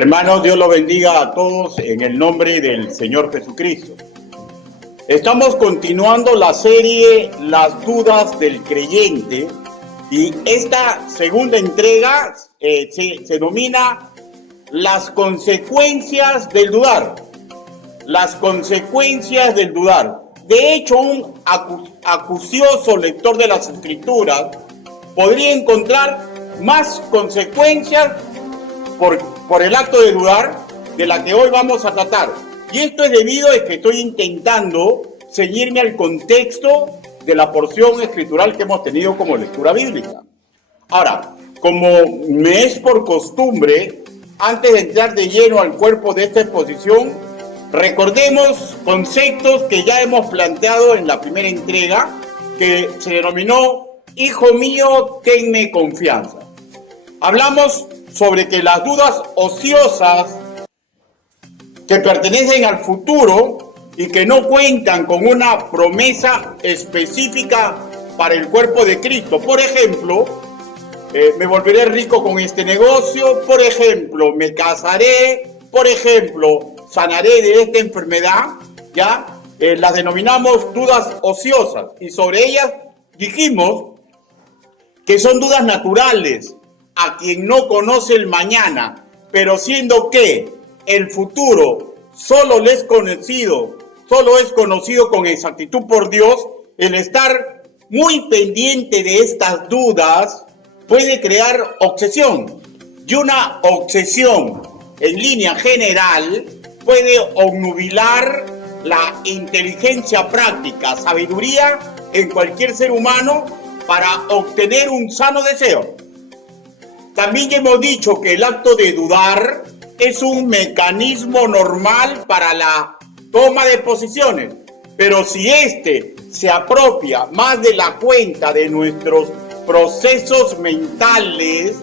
Hermanos, Dios los bendiga a todos en el nombre del Señor Jesucristo. Estamos continuando la serie Las dudas del creyente y esta segunda entrega se denomina Las consecuencias del dudar. Las consecuencias del dudar. De hecho, un acucioso lector de las Escrituras podría encontrar más consecuencias por el acto de dudar de la que hoy vamos a tratar. Y esto es debido a que estoy intentando ceñirme al contexto de la porción escritural que hemos tenido como lectura bíblica. Ahora, como me es por costumbre, antes de entrar de lleno al cuerpo de esta exposición, recordemos conceptos que ya hemos planteado en la primera entrega, que se denominó Hijo mío, tenme confianza. Hablamos sobre que las dudas ociosas que pertenecen al futuro y que no cuentan con una promesa específica para el cuerpo de Cristo. Por ejemplo, me volveré rico con este negocio, por ejemplo, me casaré, por ejemplo, sanaré de esta enfermedad, ¿ya? Las denominamos dudas ociosas y sobre ellas dijimos que son dudas naturales a quien no conoce el mañana, pero siendo que el futuro solo es conocido con exactitud por Dios, el estar muy pendiente de estas dudas puede crear obsesión. Y una obsesión en línea general puede obnubilar la inteligencia práctica, sabiduría en cualquier ser humano para obtener un sano deseo. También hemos dicho que el acto de dudar es un mecanismo normal para la toma de posiciones, pero si éste se apropia más de la cuenta de nuestros procesos mentales,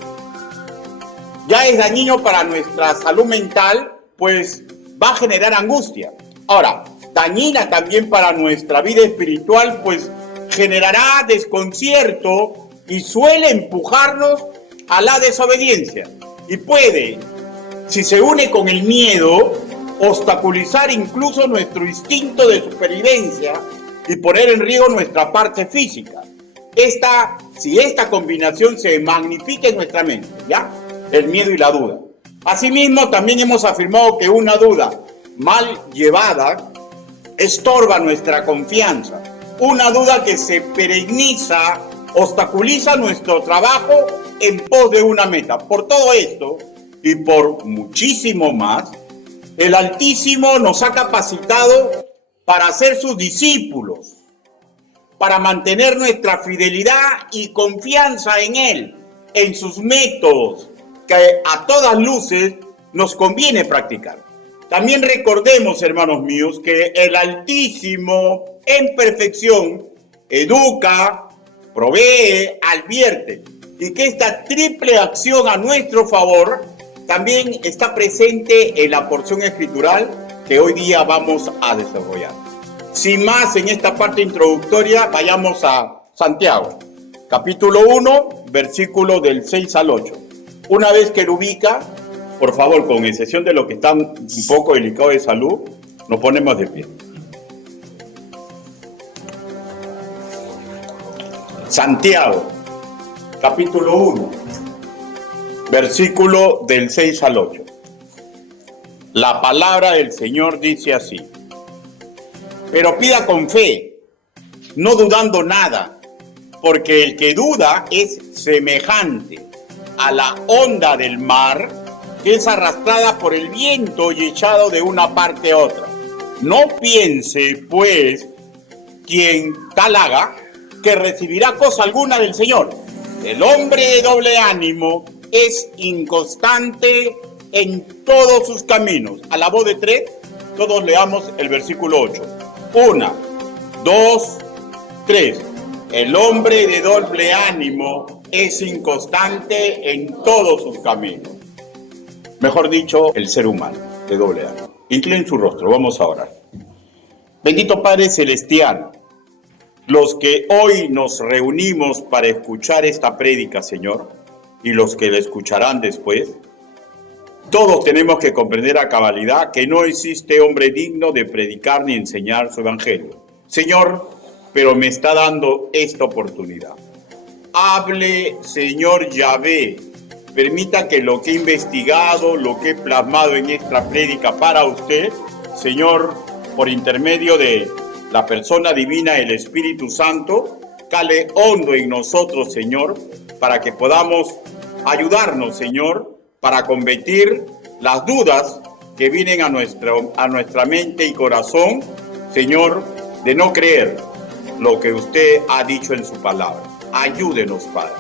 ya es dañino para nuestra salud mental, pues va a generar angustia. Ahora, dañina también para nuestra vida espiritual, pues generará desconcierto y suele empujarnos a la desobediencia. Y puede, si se une con el miedo, obstaculizar incluso nuestro instinto de supervivencia y poner en riesgo nuestra parte física. Si esta combinación se magnifica en nuestra mente, ¿ya? El miedo y la duda. Asimismo, también hemos afirmado que una duda mal llevada estorba nuestra confianza. Una duda que se perenniza, obstaculiza nuestro trabajo en pos de una meta. Por todo esto y por muchísimo más, el Altísimo nos ha capacitado para ser sus discípulos, para mantener nuestra fidelidad y confianza en Él, en sus métodos, que a todas luces nos conviene practicar. También recordemos, hermanos míos, que el Altísimo en perfección educa, provee, advierte, y que esta triple acción a nuestro favor también está presente en la porción escritural que hoy día vamos a desarrollar. Sin más, en esta parte introductoria, vayamos a Santiago, capítulo 1, versículo del 6 al 8. Una vez que lo ubica, por favor, con excepción de los que están un poco delicados de salud, nos ponemos de pie. Santiago, capítulo 1, versículo del 6 al 8. La palabra del Señor dice así: pero pida con fe, no dudando nada, porque el que duda es semejante a la onda del mar, que es arrastrada por el viento y echado de una parte a otra. No piense, pues, quien tal haga, que recibirá cosa alguna del Señor. El hombre de doble ánimo es inconstante en todos sus caminos. A la voz de tres, todos leamos el versículo 8. 1, 2, 3. El hombre de doble ánimo es inconstante en todos sus caminos. Mejor dicho, el ser humano de doble ánimo. Inclinen su rostro, vamos a orar. Bendito Padre Celestial, los que hoy nos reunimos para escuchar esta prédica, Señor, y los que la escucharán después, Todos tenemos que comprender a cabalidad que no existe hombre digno de predicar ni enseñar su evangelio. Señor, pero me está dando esta oportunidad. Hable, Señor Yahvé. Permita que lo que he investigado, lo que he plasmado en esta prédica para usted, Señor, por intermedio de la persona divina, el Espíritu Santo, cale hondo en nosotros, Señor, para que podamos ayudarnos, Señor, para combatir las dudas que vienen a nuestra mente y corazón, Señor, de no creer lo que usted ha dicho en su palabra. Ayúdenos, Padre.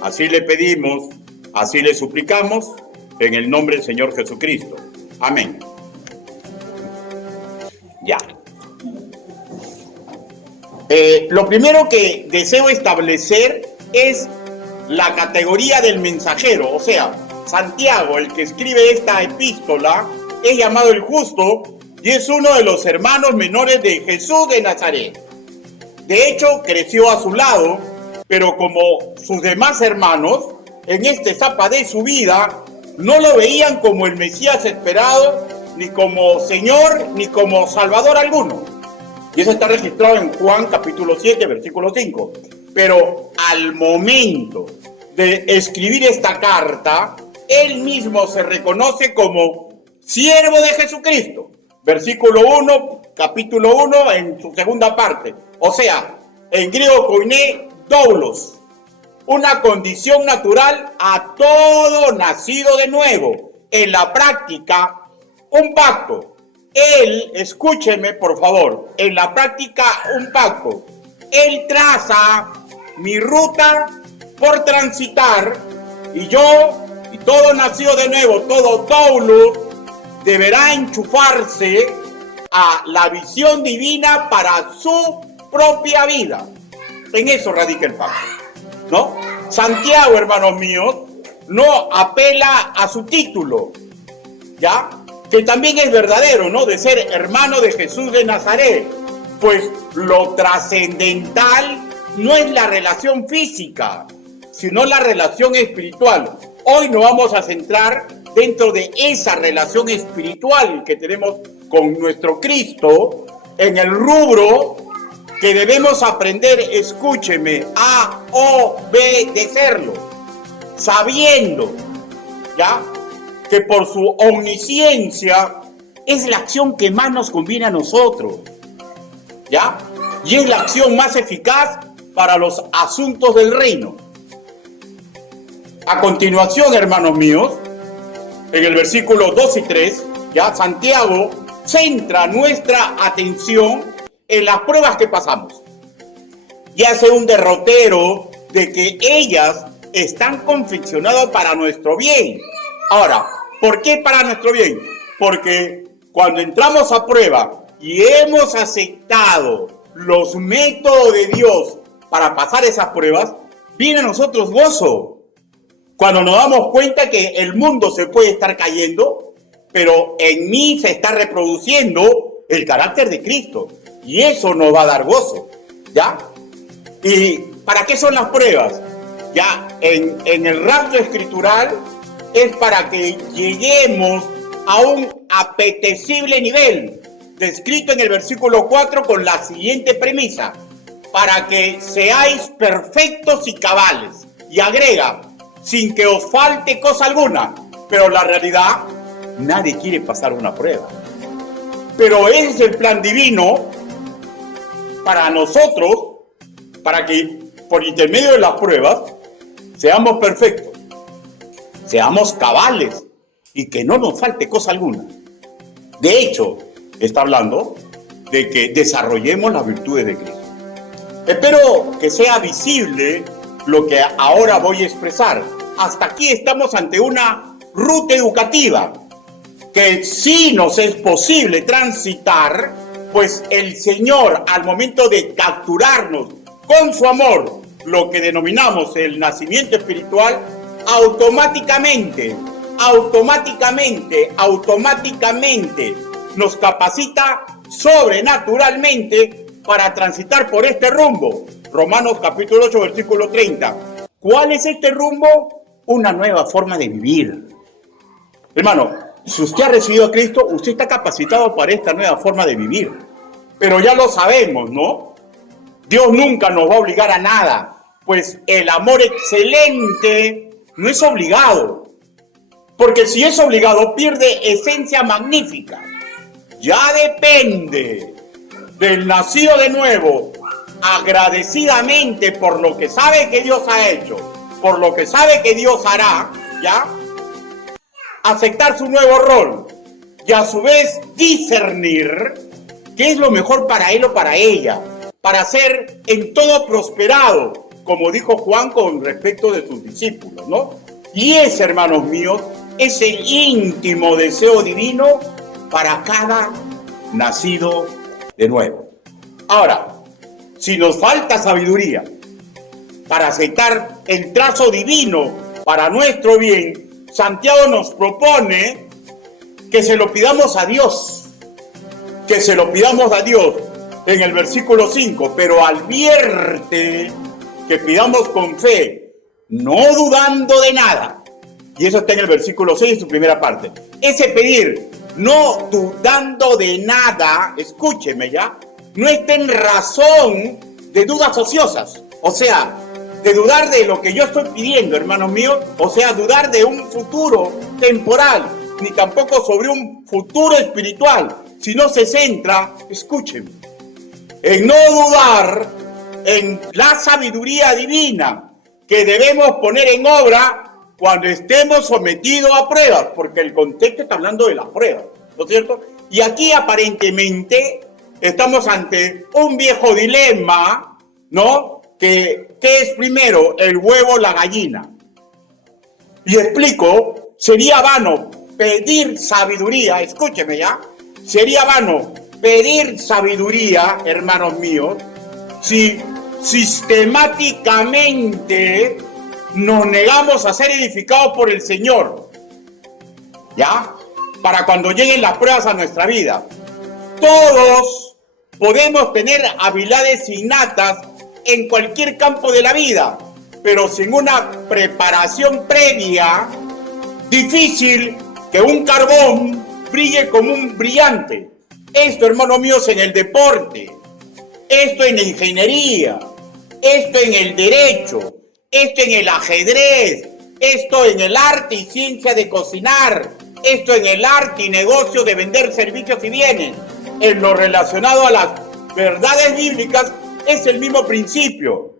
Así le pedimos, así le suplicamos, en el nombre del Señor Jesucristo. Amén. Ya. Lo primero que deseo establecer es la categoría del mensajero, o sea, Santiago, el que escribe esta epístola, es llamado el justo y es uno de los hermanos menores de Jesús de Nazaret. De hecho, creció a su lado, pero como sus demás hermanos, en esta etapa de su vida, no lo veían como el Mesías esperado, ni como Señor, ni como Salvador alguno. Y eso está registrado en Juan capítulo 7, versículo 5. Pero al momento de escribir esta carta, él mismo se reconoce como siervo de Jesucristo. Versículo 1, capítulo 1, en su segunda parte. O sea, en griego koiné, doulos. Una condición natural a todo nacido de nuevo. En la práctica, un pacto. Él, escúcheme por favor, en la práctica un pacto. Él traza mi ruta por transitar y yo y todo nacido de nuevo, todo doulos, deberá enchufarse a la visión divina para su propia vida. En eso radica el pacto, ¿no? Santiago, hermanos míos, no apela a su título, ¿ya? Que también es verdadero, ¿no? De ser hermano de Jesús de Nazaret. Pues lo trascendental no es la relación física, sino la relación espiritual. Hoy nos vamos a centrar dentro de esa relación espiritual que tenemos con nuestro Cristo, en el rubro que debemos aprender, escúcheme, a obedecerlo, sabiendo, ¿ya?, que por su omnisciencia es la acción que más nos conviene a nosotros, ¿ya? Y es la acción más eficaz para los asuntos del reino. A continuación, hermanos míos, en el versículo 2 y 3, ya Santiago centra nuestra atención en las pruebas que pasamos y hace un derrotero de que ellas están confeccionadas para nuestro bien. Ahora, ¿por qué para nuestro bien? Porque cuando entramos a prueba y hemos aceptado los métodos de Dios para pasar esas pruebas, viene a nosotros gozo. Cuando nos damos cuenta que el mundo se puede estar cayendo, pero en mí se está reproduciendo el carácter de Cristo. Y eso nos va a dar gozo, ¿ya? ¿Y para qué son las pruebas? Ya, en el rapto escritural es para que lleguemos a un apetecible nivel, descrito en el versículo 4 con la siguiente premisa: para que seáis perfectos y cabales. Y agrega, sin que os falte cosa alguna. Pero la realidad, nadie quiere pasar una prueba. Pero ese es el plan divino para nosotros, para que por intermedio de las pruebas seamos perfectos, seamos cabales y que no nos falte cosa alguna. De hecho, está hablando de que desarrollemos las virtudes de Cristo. Espero que sea visible lo que ahora voy a expresar. Hasta aquí estamos ante una ruta educativa que sí nos es posible transitar, pues el Señor, al momento de capturarnos con su amor, lo que denominamos el nacimiento espiritual, automáticamente nos capacita sobrenaturalmente para transitar por este rumbo. Romanos capítulo 8, versículo 30. ¿Cuál es este rumbo? Una nueva forma de vivir. Hermano, si usted ha recibido a Cristo, usted está capacitado para esta nueva forma de vivir. Pero ya lo sabemos, ¿no? Dios nunca nos va a obligar a nada, pues el amor excelente no es obligado. Porque si es obligado, pierde esencia magnífica. Ya depende del nacido de nuevo, agradecidamente por lo que sabe que Dios ha hecho, por lo que sabe que Dios hará, ¿ya? Aceptar su nuevo rol y a su vez discernir qué es lo mejor para él o para ella, para ser en todo prosperado, como dijo Juan con respecto de sus discípulos, ¿no? Y ese, hermanos míos, es el íntimo deseo divino para cada nacido de nuevo. Ahora, si nos falta sabiduría para aceptar el trazo divino para nuestro bien, Santiago nos propone que se lo pidamos a Dios, que se lo pidamos a Dios en el versículo 5, pero advierte que pidamos con fe, no dudando de nada. Y eso está en el versículo 6, en su primera parte. Ese pedir, no dudando de nada, escúcheme ya, no está en razón de dudas ociosas. O sea, de dudar de lo que yo estoy pidiendo, hermanos míos. O sea, dudar de un futuro temporal, ni tampoco sobre un futuro espiritual. Si no se centra, escúcheme, en no dudar en la sabiduría divina que debemos poner en obra cuando estemos sometidos a pruebas, porque el contexto está hablando de las pruebas, ¿no es cierto? Y aquí aparentemente estamos ante un viejo dilema, ¿no? ¿Qué es primero, el huevo o la gallina? Y explico, sería vano pedir sabiduría, escúcheme ya, sería vano pedir sabiduría, hermanos míos, si sistemáticamente nos negamos a ser edificados por el Señor, ¿ya? Para cuando lleguen las pruebas a nuestra vida. Todos podemos tener habilidades innatas en cualquier campo de la vida, pero sin una preparación previa, difícil que un carbón brille como un brillante. Esto, hermanos míos, en el deporte, esto en la ingeniería, esto en el derecho, esto en el ajedrez, esto en el arte y ciencia de cocinar, esto en el arte y negocio de vender servicios y bienes. En lo relacionado a las verdades bíblicas es el mismo principio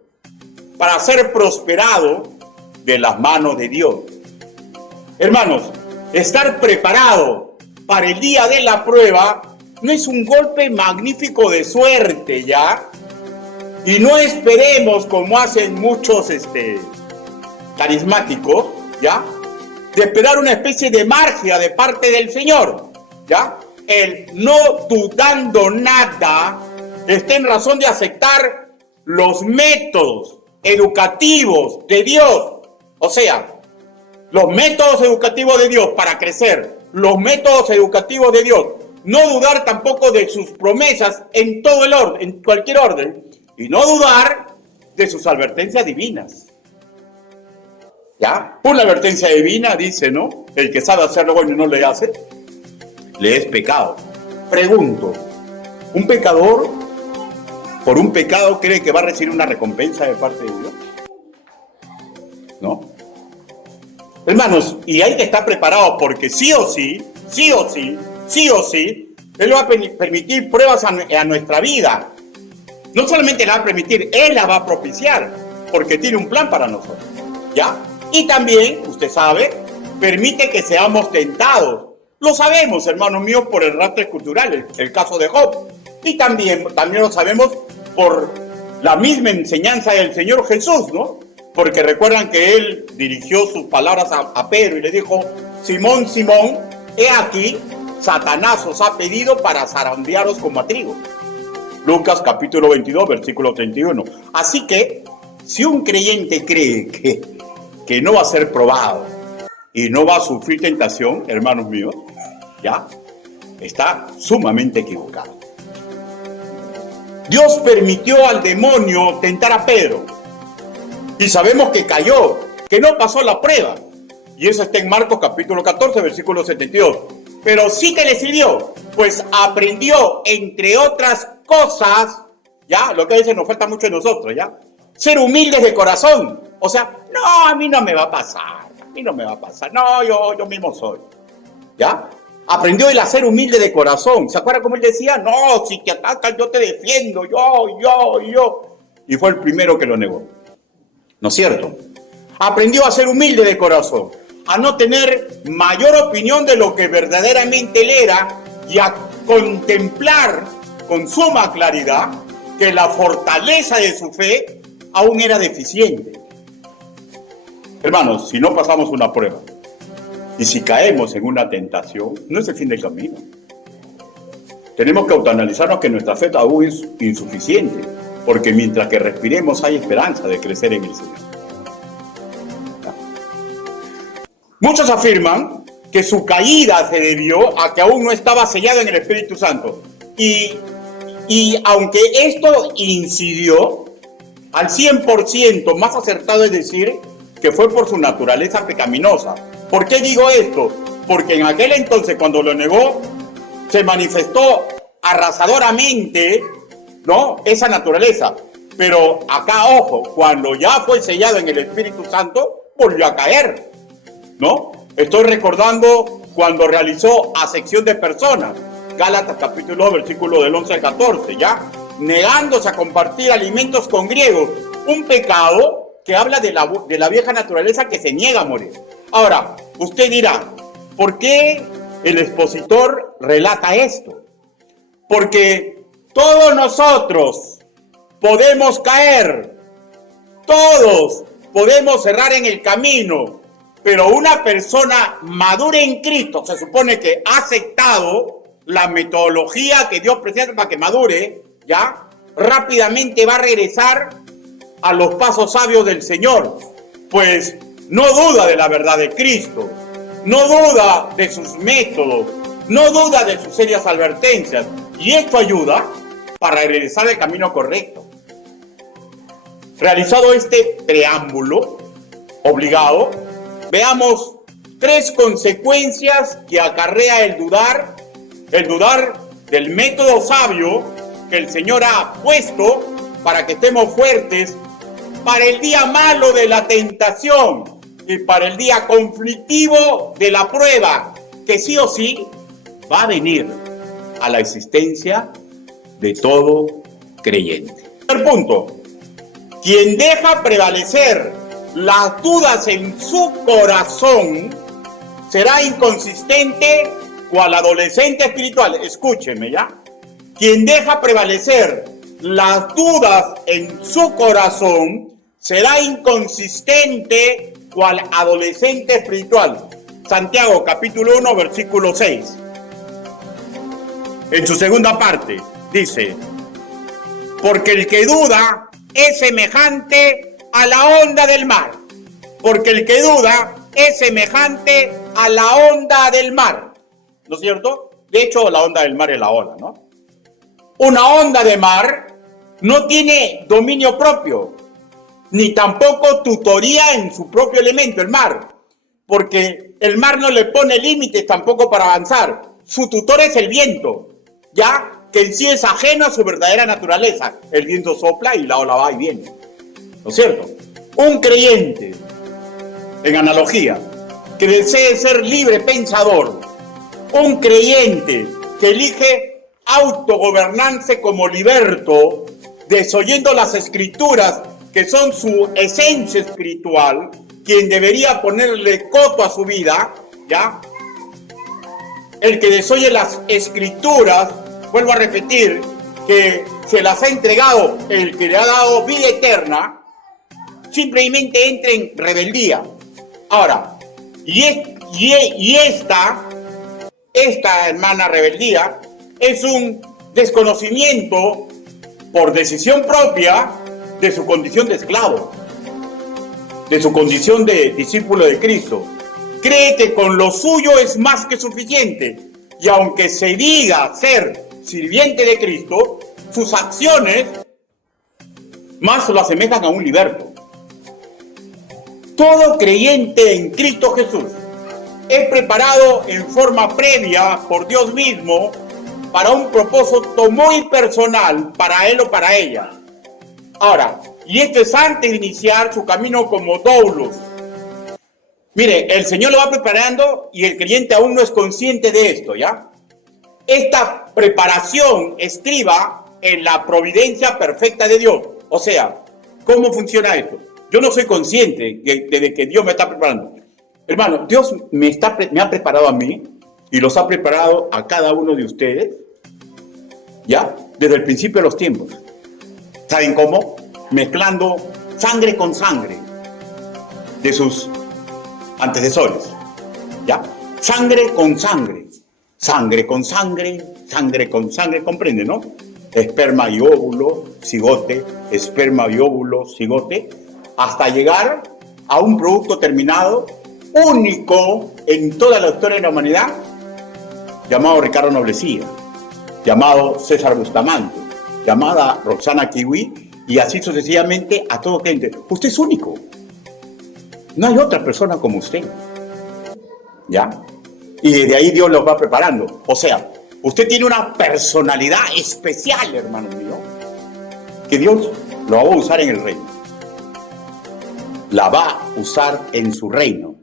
para ser prosperado de las manos de Dios. Hermanos, estar preparado para el día de la prueba no es un golpe magnífico de suerte, ¿ya? Y no esperemos, como hacen muchos carismáticos, ¿ya? De esperar una especie de magia de parte del Señor, ¿ya? El no dudando nada está en razón de aceptar los métodos educativos de Dios. O sea, los métodos educativos de Dios para crecer, los métodos educativos de Dios. No dudar tampoco de sus promesas en todo el orden, en cualquier orden. Y no dudar de sus advertencias divinas. ¿Ya? Una advertencia divina dice, ¿no? El que sabe hacer lo bueno y no le hace, le es pecado. Pregunto, ¿un pecador por un pecado cree que va a recibir una recompensa de parte de Dios? ¿No? Hermanos, y hay que estar preparado porque sí o sí, Él va a permitir pruebas a nuestra vida. No solamente la va a permitir, Él la va a propiciar, porque tiene un plan para nosotros, ¿ya? Y también, usted sabe, permite que seamos tentados. Lo sabemos, hermanos míos, por el rastro cultural, el caso de Job. Y también lo sabemos por la misma enseñanza del Señor Jesús, ¿no? Porque recuerdan que Él dirigió sus palabras a Pedro y le dijo, Simón, Simón, he aquí, Satanás os ha pedido para zarandearos como a trigo. Lucas capítulo 22, versículo 31. Así que, si un creyente cree que no va a ser probado y no va a sufrir tentación, hermanos míos, ya, está sumamente equivocado. Dios permitió al demonio tentar a Pedro. Y sabemos que cayó, que no pasó la prueba. Y eso está en Marcos capítulo 14, versículo 72. Pero sí que le sirvió, pues aprendió, entre otras cosas, ya, lo que a veces nos falta mucho en nosotros, ya, ser humildes de corazón. O sea, no, a mí no me va a pasar, no, yo mismo soy, ¿ya? Aprendió él a ser humilde de corazón. ¿Se acuerda cómo él decía? No, si te atacan yo te defiendo, yo. Y fue el primero que lo negó. ¿No es cierto? Aprendió a ser humilde de corazón, a no tener mayor opinión de lo que verdaderamente él era y a contemplar con suma claridad que la fortaleza de su fe aún era deficiente. Hermanos, si no pasamos una prueba y si caemos en una tentación, no es el fin del camino. Tenemos que autoanalizarnos que nuestra fe aún es insuficiente, porque mientras que respiremos hay esperanza de crecer en el Señor. Muchos afirman que su caída se debió a que aún no estaba sellado en el Espíritu Santo. Y aunque esto incidió, al 100% más acertado es decir que fue por su naturaleza pecaminosa. ¿Por qué digo esto? Porque en aquel entonces, cuando lo negó, se manifestó arrasadoramente, ¿no?, esa naturaleza. Pero acá, ojo, cuando ya fue sellado en el Espíritu Santo, volvió a caer, ¿no? Estoy recordando cuando realizó acepción de personas, Gálatas capítulo 2, versículo del 11 al 14, ¿ya? Negándose a compartir alimentos con griegos, un pecado que habla de la vieja naturaleza que se niega a morir. Ahora, usted dirá, ¿por qué el expositor relata esto? Porque todos nosotros podemos caer, todos podemos errar en el camino, pero una persona madura en Cristo, se supone que ha aceptado la metodología que Dios presenta para que madure, ¿ya?, rápidamente va a regresar a los pasos sabios del Señor, pues no duda de la verdad de Cristo, no duda de sus métodos, no duda de sus serias advertencias, y esto ayuda para regresar al camino correcto. Realizado este preámbulo obligado, veamos 3 consecuencias que acarrea el dudar del método sabio que el Señor ha puesto para que estemos fuertes para el día malo de la tentación y para el día conflictivo de la prueba, que sí o sí va a venir a la existencia de todo creyente. Primer punto, quien deja prevalecer las dudas en su corazón será inconsistente cual adolescente espiritual. Escúcheme, ¿ya? Quien deja prevalecer las dudas en su corazón será inconsistente cual adolescente espiritual. Santiago capítulo 1 versículo 6. En su segunda parte dice, porque el que duda es semejante a la onda del mar. Porque el que duda es semejante a la onda del mar. ¿No es cierto? De hecho, la onda del mar es la ola, ¿no? Una onda de mar no tiene dominio propio, ni tampoco tutoría en su propio elemento, el mar. Porque el mar no le pone límites tampoco para avanzar. Su tutor es el viento, ya que en sí es ajeno a su verdadera naturaleza. El viento sopla y la ola va y viene. ¿No es cierto? Un creyente, en analogía, que desee ser libre pensador, un creyente que elige autogobernarse como liberto, desoyendo las escrituras que son su esencia espiritual, quien debería ponerle coto a su vida, ¿ya? El que desoye las escrituras, vuelvo a repetir, que se las ha entregado el que le ha dado vida eterna, simplemente entra en rebeldía. Ahora, esta hermana rebeldía es un desconocimiento por decisión propia de su condición de esclavo, de su condición de discípulo de Cristo. Cree que con lo suyo es más que suficiente, y aunque se diga ser sirviente de Cristo, sus acciones más lo asemejan a un liberto. Todo creyente en Cristo Jesús es preparado en forma previa por Dios mismo para un propósito muy personal para él o para ella. Ahora, y esto es antes de iniciar su camino como doulos. Mire, el Señor lo va preparando y el creyente aún no es consciente de esto, ¿ya? Esta preparación estriba en la providencia perfecta de Dios. O sea, ¿cómo funciona esto? Yo no soy consciente de que Dios me está preparando. Hermano, Dios me ha preparado a mí y los ha preparado a cada uno de ustedes, ¿ya? Desde el principio de los tiempos. ¿Saben cómo? Mezclando sangre con sangre de sus antecesores, ¿ya? Sangre con sangre, sangre con sangre, sangre con sangre, ¿comprende, no? Esperma y óvulo, cigote, esperma y óvulo, cigote, hasta llegar a un producto terminado, único en toda la historia de la humanidad, llamado Ricardo Noblecía, llamado César Bustamante, llamada Roxana Kiwi, y así sucesivamente a todo cliente. Usted es único. No hay otra persona como usted. ¿Ya? Y desde ahí Dios los va preparando. O sea, usted tiene una personalidad especial, hermano mío, que Dios lo va a usar en el reino. La va a usar en su reino.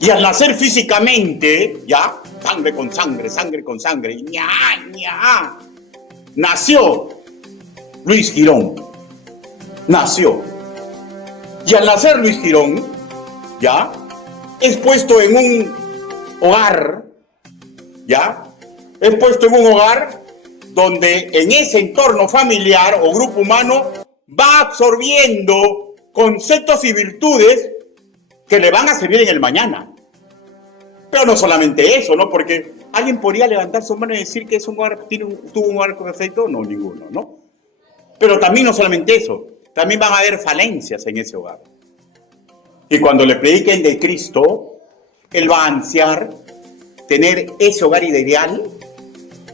Y al nacer físicamente, ya, sangre con sangre, ña, ña, nació Luis Girón. Nació. Y al nacer Luis Girón, ya, es puesto en un hogar, ya, es puesto en un hogar donde en ese entorno familiar o grupo humano va absorbiendo conceptos y virtudes que le van a servir en el mañana. Pero no solamente eso, ¿no? Porque alguien podría levantar su mano y decir que es un hogar, tuvo un hogar perfecto. No, ninguno, ¿no? Pero también no solamente eso, también van a haber falencias en ese hogar. Y cuando le prediquen de Cristo, él va a ansiar tener ese hogar ideal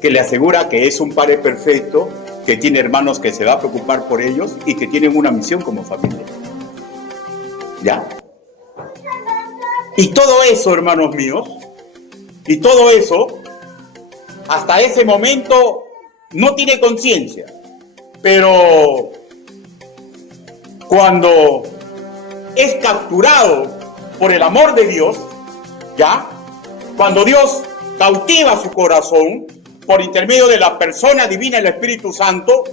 que le asegura que es un padre perfecto, que tiene hermanos que se va a preocupar por ellos y que tienen una misión como familia. ¿Ya? Y todo eso, hermanos míos, y todo eso, hasta ese momento no tiene conciencia. Pero cuando es capturado por el amor de Dios, ¿ya? Cuando Dios cautiva su corazón por intermedio de la persona divina, el Espíritu Santo,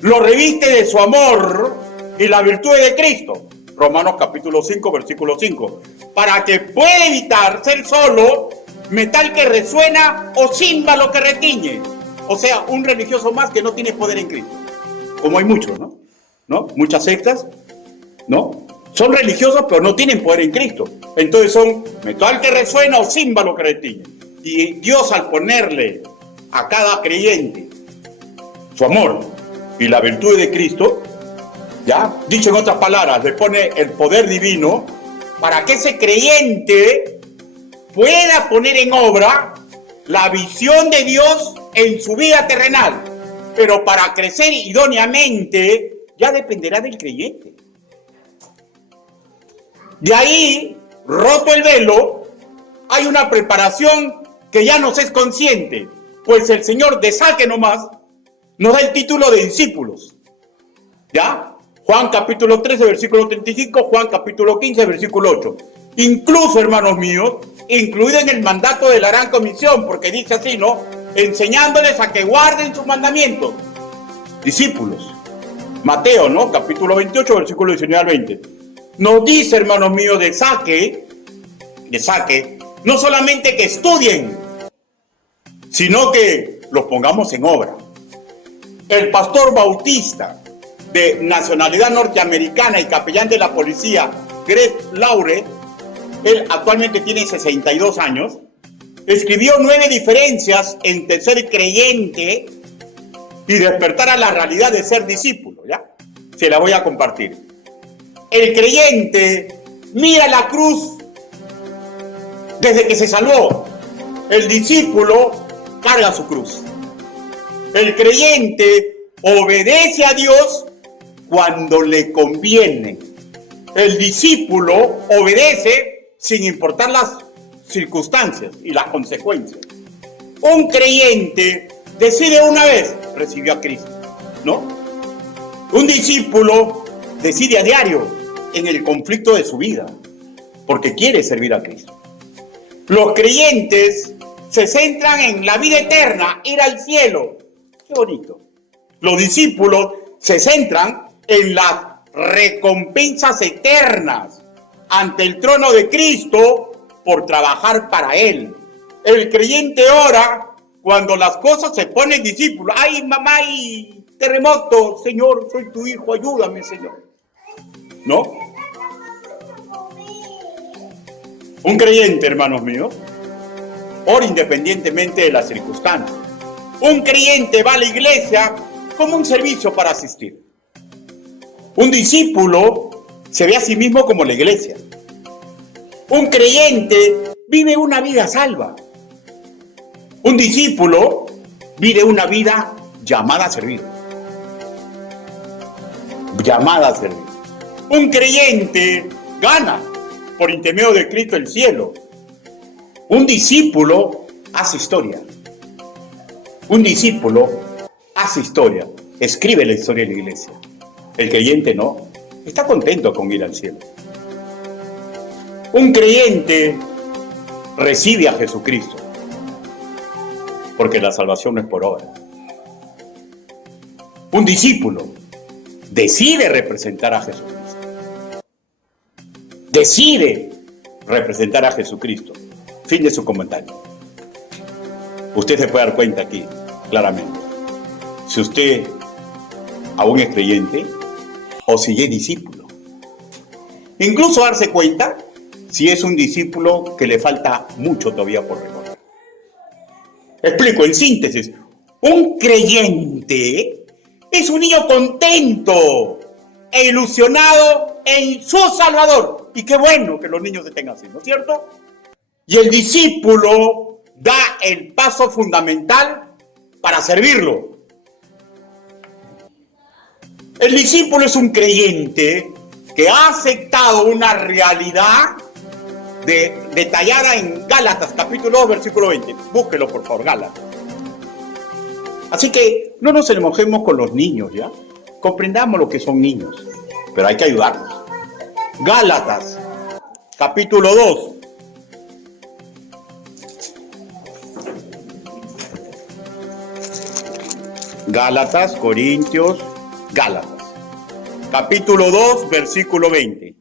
lo reviste de su amor y la virtud de Cristo. Romanos capítulo 5, versículo 5. Para que pueda evitar ser solo metal que resuena o címbalo que retiñe. O sea, un religioso más que no tiene poder en Cristo. Como hay muchos, ¿no? Muchas sectas, ¿no? Son religiosos pero no tienen poder en Cristo. Entonces son metal que resuena o címbalo que retiñe. Y Dios, al ponerle a cada creyente su amor y la virtud de Cristo, ¿ya? Dicho en otras palabras, le pone el poder divino para que ese creyente pueda poner en obra la visión de Dios en su vida terrenal. Pero para crecer idóneamente ya dependerá del creyente. De ahí, roto el velo, hay una preparación que ya nos es consciente, pues el Señor de saque nomás nos da el título de discípulos. ¿Ya? Juan capítulo 13, versículo 35, Juan capítulo 15, versículo 8. Incluso, hermanos míos, incluido en el mandato de la gran comisión, porque dice así, ¿no? Enseñándoles a que guarden sus mandamientos. Discípulos. Mateo, ¿no? Capítulo 28, versículo 19 al 20. Nos dice, hermanos míos, de saque, no solamente que estudien, sino que los pongamos en obra. El pastor bautista de nacionalidad norteamericana y capellán de la policía, Greg Laure, él actualmente tiene 62 años, escribió 9 diferencias entre ser creyente y despertar a la realidad de ser discípulo, ¿ya? Se la voy a compartir. El creyente mira la cruz desde que se salvó. El discípulo carga su cruz. El creyente obedece a Dios cuando le conviene. El discípulo obedece sin importar las circunstancias y las consecuencias. Un creyente decide una vez, recibió a Cristo, ¿no? Un discípulo decide a diario en el conflicto de su vida, porque quiere servir a Cristo. Los creyentes se centran en la vida eterna, ir al cielo. Qué bonito. Los discípulos se centran en las recompensas eternas ante el trono de Cristo por trabajar para Él. El creyente ora cuando las cosas se ponen discípulos. Ay, mamá, y terremoto, Señor, soy tu hijo, ayúdame, Señor. ¿No? Un creyente, hermanos míos, ora independientemente de las circunstancias. Un creyente va a la iglesia como un servicio para asistir. Un discípulo se ve a sí mismo como la iglesia. Un creyente vive una vida salva. Un discípulo vive una vida llamada a servir. Llamada a servir. Un creyente gana por intermedio de Cristo el cielo. Un discípulo hace historia. Un discípulo hace historia. Escribe la historia de la iglesia. El creyente no. Está contento con ir al cielo. Un creyente recibe a Jesucristo. Porque la salvación no es por obra. Un discípulo decide representar a Jesucristo. Decide representar a Jesucristo. Fin de su comentario. Usted se puede dar cuenta aquí, claramente. Si usted aún es creyente o si es discípulo. Incluso darse cuenta si es un discípulo que le falta mucho todavía por recorrer. Explico en síntesis. Un creyente es un niño contento e ilusionado en su Salvador. Y qué bueno que los niños se tengan así, ¿no es cierto? Y el discípulo da el paso fundamental para servirlo. El discípulo es un creyente que ha aceptado una realidad detallada en Gálatas, capítulo 2, versículo 20. Búsquelo, por favor, Gálatas. Así que no nos enojemos con los niños, ¿ya? Comprendamos lo que son niños, pero hay que ayudarlos. Gálatas, capítulo 2. Gálatas, Corintios, Gálatas. Capítulo 2, versículo 20.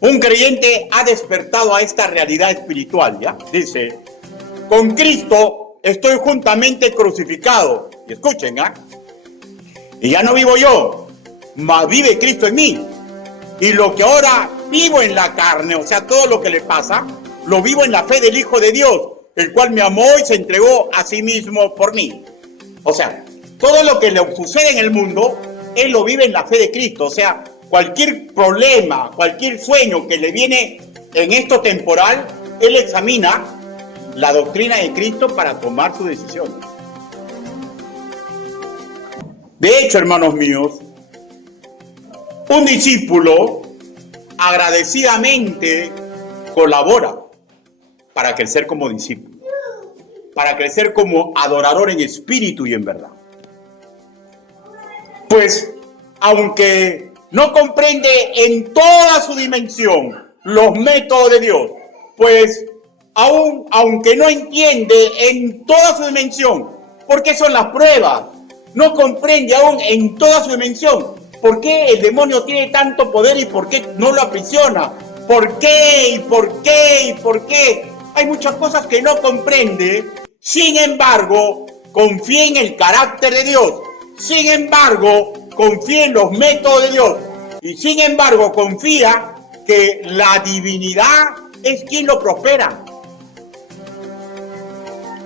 Un creyente ha despertado a esta realidad espiritual, ¿ya? Dice, con Cristo estoy juntamente crucificado. Y escuchen, ¿ah? Y ya no vivo yo, mas vive Cristo en mí. Y lo que ahora vivo en la carne, o sea, todo lo que le pasa, lo vivo en la fe del Hijo de Dios, el cual me amó y se entregó a sí mismo por mí. O sea, todo lo que le sucede en el mundo, él lo vive en la fe de Cristo. O sea, cualquier problema, cualquier sueño que le viene en esto temporal, él examina la doctrina de Cristo para tomar su decisión. De hecho, hermanos míos, un discípulo agradecidamente colabora para crecer como discípulo, para crecer como adorador en espíritu y en verdad. Pues, aunque no comprende en toda su dimensión los métodos de Dios, pues, aunque no entiende en toda su dimensión por qué son las pruebas, no comprende aún en toda su dimensión por qué el demonio tiene tanto poder y por qué no lo aprisiona, por qué y por qué y por qué. Hay muchas cosas que no comprende, sin embargo, confía en el carácter de Dios. Sin embargo, confía en los métodos de Dios. Y sin embargo, confía que la divinidad es quien lo prospera.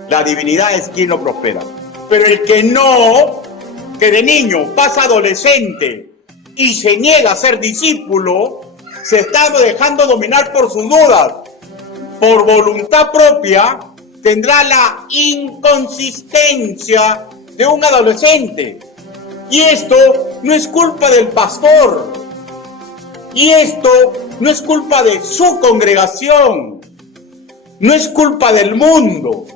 La divinidad es quien lo prospera. Pero el que no, que de niño pasa adolescente y se niega a ser discípulo, se está dejando dominar por sus dudas. Por voluntad propia, tendrá la inconsistencia de un adolescente. Y esto no es culpa del pastor. Y esto no es culpa de su congregación. No es culpa del mundo.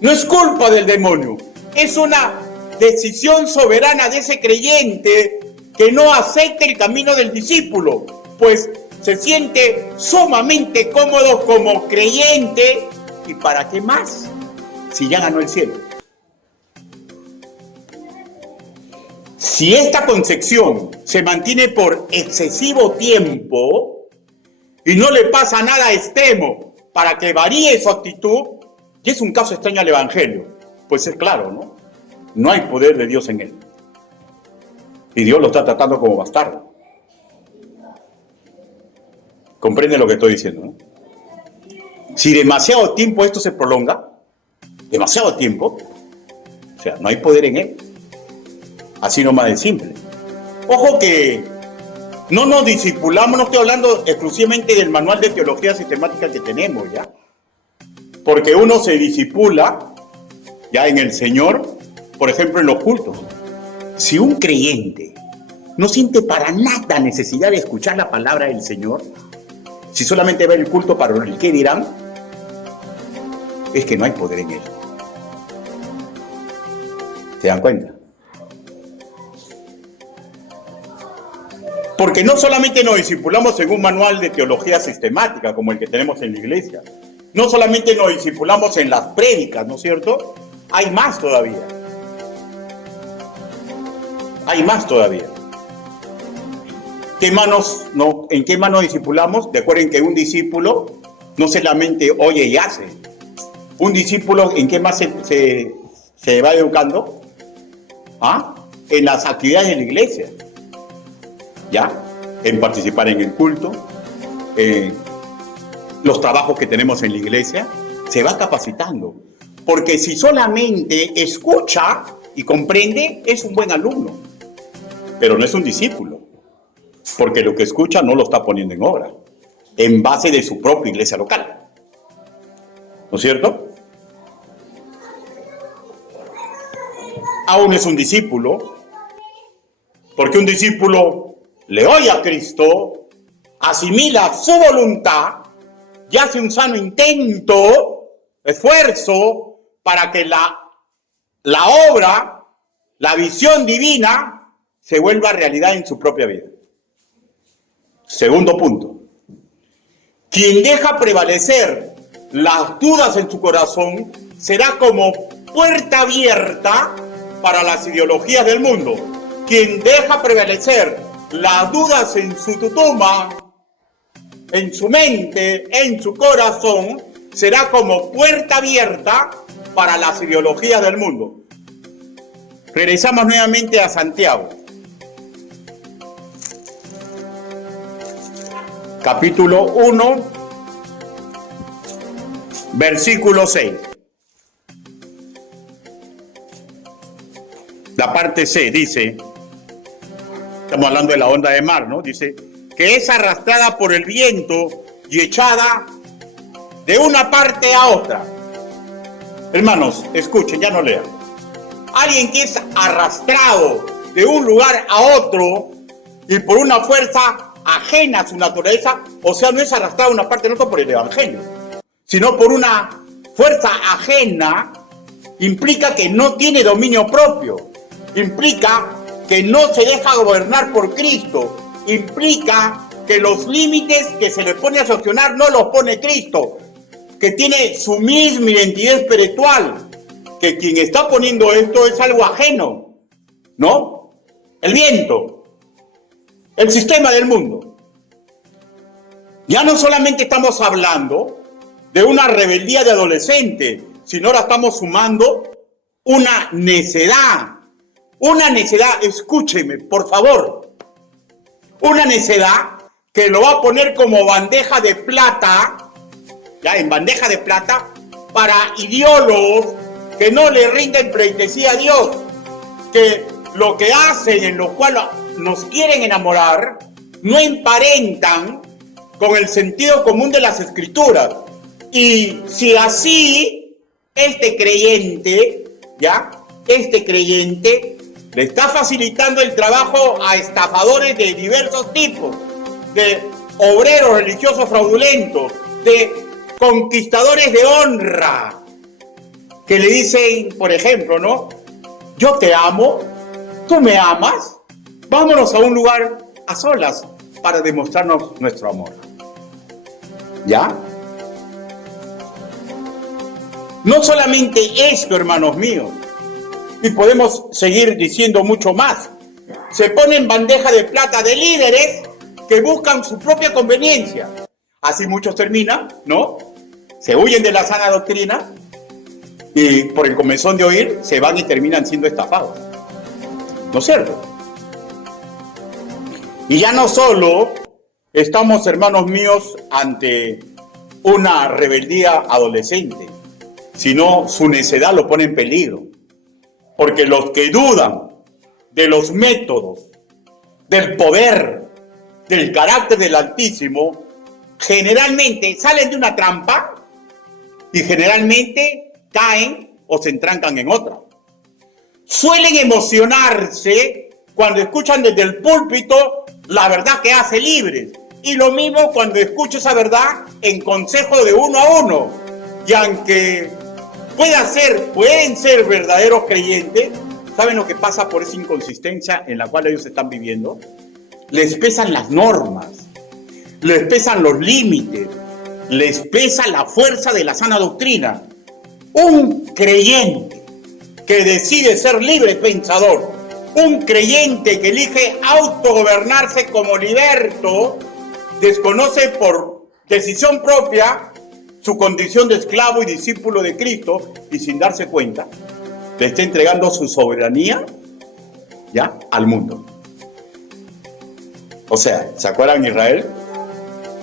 No es culpa del demonio. Es una decisión soberana de ese creyente que no acepta el camino del discípulo, pues se siente sumamente cómodo como creyente. ¿Y para qué más? Si ya ganó el cielo. Si esta concepción se mantiene por excesivo tiempo y no le pasa nada extremo para que varíe su actitud, y es un caso extraño al Evangelio, pues es claro, ¿no? No hay poder de Dios en él. Y Dios lo está tratando como bastardo. ¿Comprende lo que estoy diciendo, no? Si demasiado tiempo esto se prolonga, demasiado tiempo, o sea, no hay poder en él. Así nomás de simple. Ojo que no nos discipulamos, no estoy hablando exclusivamente del manual de teología sistemática que tenemos, ¿ya? Porque uno se discipula, ya en el Señor, por ejemplo, en los cultos. Si un creyente no siente para nada necesidad de escuchar la palabra del Señor, si solamente ve el culto para el que dirán, es que no hay poder en él. ¿Se dan cuenta? Porque no solamente nos discipulamos en un manual de teología sistemática como el que tenemos en la iglesia, no solamente nos discipulamos en las prédicas, ¿no es cierto? Hay más todavía. Hay más todavía. ¿En qué manos discipulamos? Recuerden que un discípulo no solamente oye y hace. Un discípulo, ¿en qué más se va educando? ¿Ah? En las actividades de la iglesia. ¿Ya? En participar en el culto, los trabajos que tenemos en la iglesia, se va capacitando. Porque si solamente escucha y comprende, es un buen alumno. Pero no es un discípulo. Porque lo que escucha no lo está poniendo en obra, en base de su propia iglesia local. ¿No es cierto? Aún es un discípulo, porque un discípulo le oye a Cristo, asimila su voluntad y hace un sano intento, esfuerzo, para que la obra, la visión divina, se vuelva realidad en su propia vida. Segundo punto. Quien deja prevalecer las dudas en su corazón será como puerta abierta para las ideologías del mundo. Quien deja prevalecer las dudas en su tutuma, en su mente, en su corazón, será como puerta abierta para las ideologías del mundo. Regresamos nuevamente a Santiago. Capítulo 1, versículo 6. La parte C dice, estamos hablando de la onda de mar, ¿no? Dice, que es arrastrada por el viento y echada de una parte a otra. Hermanos, escuchen, ya no lean. Alguien que es arrastrado de un lugar a otro y por una fuerza ajena a su naturaleza, o sea, no es arrastrado de una parte a otra por el evangelio, sino por una fuerza ajena, implica que no tiene dominio propio, implica que no se deja gobernar por Cristo, implica que los límites que se le pone a sancionar no los pone Cristo, que tiene su misma identidad espiritual, que quien está poniendo esto es algo ajeno, ¿no? El viento, el sistema del mundo. Ya no solamente estamos hablando de una rebeldía de adolescente, sino ahora estamos sumando una necedad. Una necedad, escúcheme, por favor. Una necedad que lo va a poner como bandeja de plata, ya en bandeja de plata, para ideólogos que no le rinden pleitesía a Dios, que lo que hacen, en lo cual nos quieren enamorar, no emparentan con el sentido común de las Escrituras. Y si así, este creyente le está facilitando el trabajo a estafadores de diversos tipos, de obreros religiosos fraudulentos, de conquistadores de honra, que le dicen, por ejemplo, ¿no? Yo te amo, tú me amas, vámonos a un lugar a solas para demostrarnos nuestro amor. ¿Ya? No solamente esto, hermanos míos, y podemos seguir diciendo mucho más. Se pone en bandeja de plata de líderes que buscan su propia conveniencia. Así muchos terminan, ¿no? Se huyen de la sana doctrina y por el comezón de oír se van y terminan siendo estafados. ¿No es cierto? Y ya no solo estamos, hermanos míos, ante una rebeldía adolescente, sino su necedad lo pone en peligro. Porque los que dudan de los métodos, del poder, del carácter del Altísimo, generalmente salen de una trampa y generalmente caen o se entrancan en otra. Suelen emocionarse cuando escuchan desde el púlpito la verdad que hace libres. Y lo mismo cuando escucho esa verdad en consejo de uno a uno. Y aunque pueden ser verdaderos creyentes, ¿saben lo que pasa por esa inconsistencia en la cual ellos están viviendo? Les pesan las normas, les pesan los límites, les pesa la fuerza de la sana doctrina. Un creyente que decide ser libre pensador, un creyente que elige autogobernarse como liberto, desconoce por decisión propia su condición de esclavo y discípulo de Cristo y sin darse cuenta le está entregando su soberanía ya al mundo. O sea, ¿se acuerdan? Israel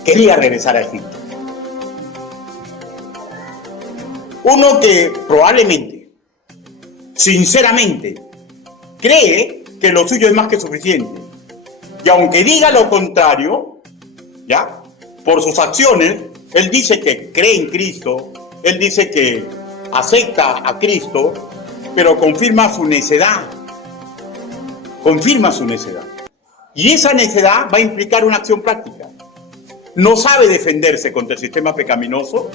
quería regresar a Egipto. Uno que probablemente, sinceramente, cree que lo suyo es más que suficiente. Y aunque diga lo contrario, ya, por sus acciones, él dice que cree en Cristo, él dice que acepta a Cristo, pero confirma su necedad. Confirma su necedad. Y esa necedad va a implicar una acción práctica. No sabe defenderse contra el sistema pecaminoso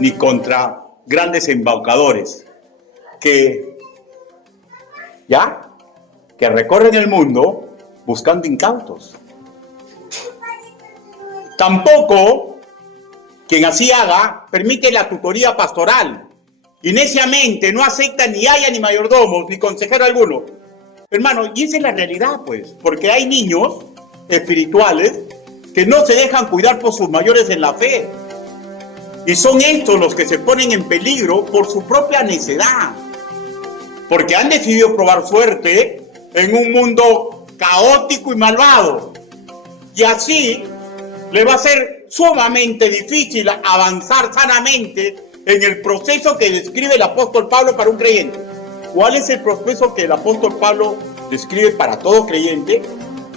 ni contra grandes embaucadores que recorren el mundo buscando incautos. Tampoco quien así haga permite la tutoría pastoral y neciamente no acepta ni haya ni mayordomos ni consejero alguno. Hermano, y esa es la realidad, pues, porque hay niños espirituales que no se dejan cuidar por sus mayores en la fe. Y son estos los que se ponen en peligro por su propia necedad. Porque han decidido probar suerte en un mundo caótico y malvado. Y así le va a ser sumamente difícil avanzar sanamente en el proceso que describe el apóstol Pablo para un creyente. ¿Cuál es el proceso que el apóstol Pablo describe para todo creyente?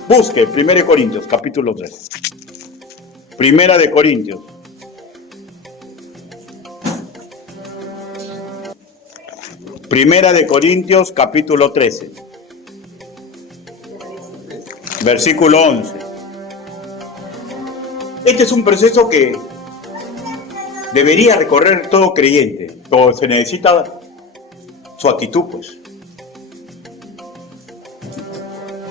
Busque 1 Corintios, capítulo 3. 1 de Corintios. Primera de Corintios, capítulo 13. Versículo 11. Este es un proceso que debería recorrer todo creyente, pero se necesita su actitud, pues.